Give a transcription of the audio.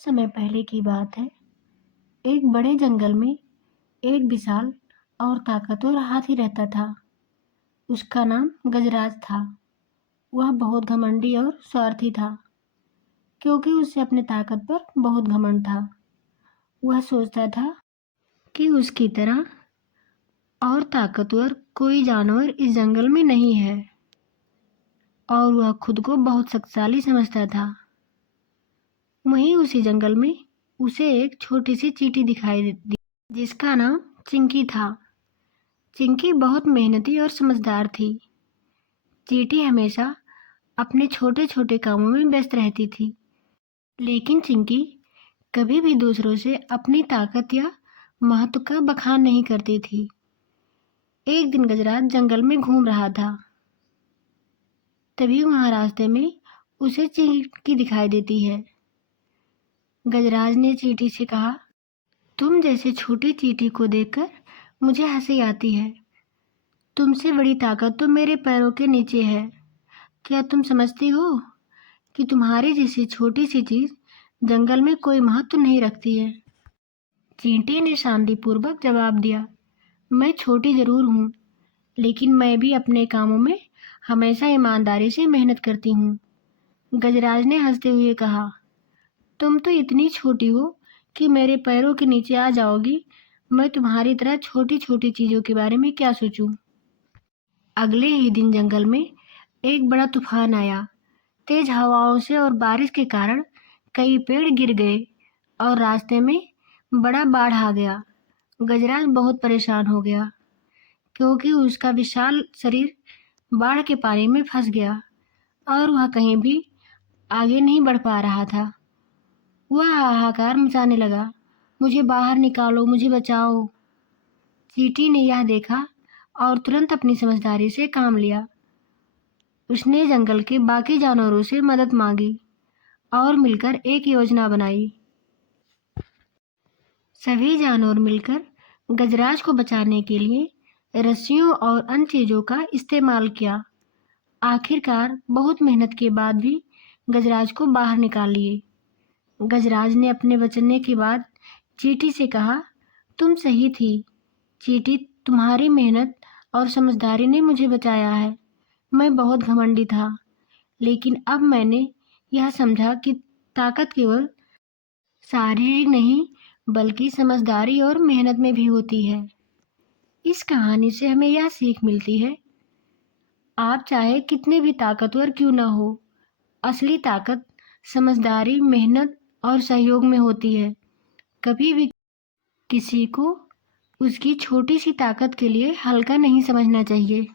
समय पहले की बात है। एक बड़े जंगल में एक विशाल और ताकतवर हाथी रहता था। उसका नाम गजराज था। वह बहुत घमंडी और स्वार्थी था, क्योंकि उसे अपने ताकत पर बहुत घमंड था। वह सोचता था कि उसकी तरह और ताकतवर कोई जानवर इस जंगल में नहीं है, और वह खुद को बहुत शक्तिशाली समझता था। वहीं उसी जंगल में उसे एक छोटी सी चींटी दिखाई दी, जिसका नाम चिंकी था। चिंकी बहुत मेहनती और समझदार थी। चींटी हमेशा अपने छोटे छोटे कामों में व्यस्त रहती थी, लेकिन चिंकी कभी भी दूसरों से अपनी ताकत या महत्व का बखान नहीं करती थी। एक दिन गजराज जंगल में घूम रहा था। तभी वहां रास्ते में उसे चिंकी दिखाई देती है। गजराज ने चींटी से कहा, तुम जैसे छोटी चींटी को देखकर मुझे हंसी आती है। तुमसे बड़ी ताकत तो मेरे पैरों के नीचे है। क्या तुम समझती हो कि तुम्हारी जैसी छोटी सी चीज जंगल में कोई महत्व नहीं रखती है? चींटी ने शांतिपूर्वक जवाब दिया, मैं छोटी जरूर हूँ, लेकिन मैं भी अपने कामों में हमेशा ईमानदारी से मेहनत करती हूँ। गजराज ने हंसते हुए कहा, तुम तो इतनी छोटी हो कि मेरे पैरों के नीचे आ जाओगी। मैं तुम्हारी तरह छोटी छोटी चीजों के बारे में क्या सोचूं? अगले ही दिन जंगल में एक बड़ा तूफान आया। तेज हवाओं से और बारिश के कारण कई पेड़ गिर गए और रास्ते में बड़ा बाढ़ आ गया। गजराज बहुत परेशान हो गया, क्योंकि उसका विशाल शरीर बाढ़ के पानी में फंस गया और वह कहीं भी आगे नहीं बढ़ पा रहा था। वह हाहाकार मचाने लगा, मुझे बाहर निकालो, मुझे बचाओ। चींटी ने यह देखा और तुरंत अपनी समझदारी से काम लिया। उसने जंगल के बाकी जानवरों से मदद मांगी और मिलकर एक योजना बनाई। सभी जानवर मिलकर गजराज को बचाने के लिए रस्सियों और अन्य चीजों का इस्तेमाल किया। आखिरकार बहुत मेहनत के बाद भी गजराज को बाहर निकाल लिए। गजराज ने अपने बचने के बाद चींटी से कहा, तुम सही थी चींटी, तुम्हारी मेहनत और समझदारी ने मुझे बचाया है। मैं बहुत घमंडी था, लेकिन अब मैंने यह समझा कि ताकत केवल शारीरिक नहीं, बल्कि समझदारी और मेहनत में भी होती है। इस कहानी से हमें यह सीख मिलती है, आप चाहे कितने भी ताकतवर क्यों ना हो, असली ताकत समझदारी, मेहनत और सहयोग में होती है। कभी भी किसी को उसकी छोटी सी ताकत के लिए हल्का नहीं समझना चाहिए।